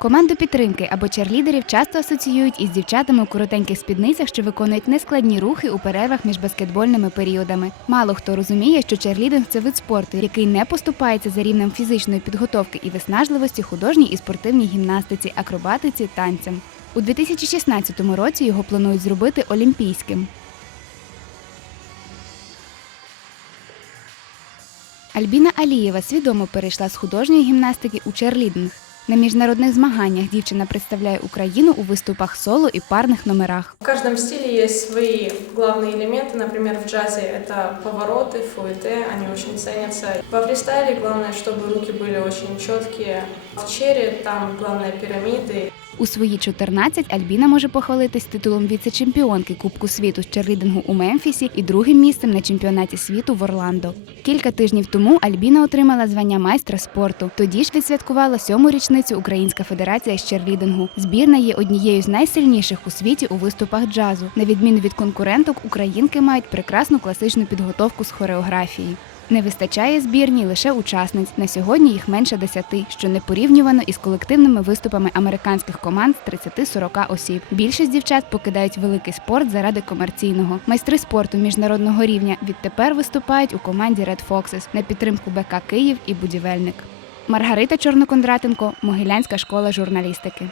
Команду підтримки або черлідерів часто асоціюють із дівчатами у коротеньких спідницях, що виконують нескладні рухи у перервах між баскетбольними періодами. Мало хто розуміє, що черлідинг це вид спорту, який не поступається за рівнем фізичної підготовки і виснажливості художній і спортивній гімнастиці, акробатиці, танцям. У 2016 році його планують зробити олімпійським. Альбіна Алієва свідомо перейшла з художньої гімнастики у черлідинг. На міжнародних змаганнях дівчина представляє Україну у виступах соло і парних номерах. В каждом стиле есть свои главные элементы. Например, в джазе это повороты, фуэте, они очень ценятся. Во фристайле главное, чтобы руки были очень четкие. В чере там главное пирамиды. У свої 14 Альбіна може похвалитись титулом віце-чемпіонки Кубку світу з черлідингу у Мемфісі і другим місцем на чемпіонаті світу в Орландо. Кілька тижнів тому Альбіна отримала звання майстра спорту. Тоді ж відсвяткувала сьому річницю Українська федерація з черлідингу. Збірна є однією з найсильніших у світі у виступах джазу. На відміну від конкуренток, українки мають прекрасну класичну підготовку з хореографії. Не вистачає збірній лише учасниць. На сьогодні їх менше десяти, що не порівнювано із колективними виступами американських команд з 30-40 осіб. Більшість дівчат покидають великий спорт заради комерційного. Майстри спорту міжнародного рівня відтепер виступають у команді Red Foxes на підтримку БК Київ і будівельник. Маргарита Чорнокондратенко, Могилянська школа журналістики.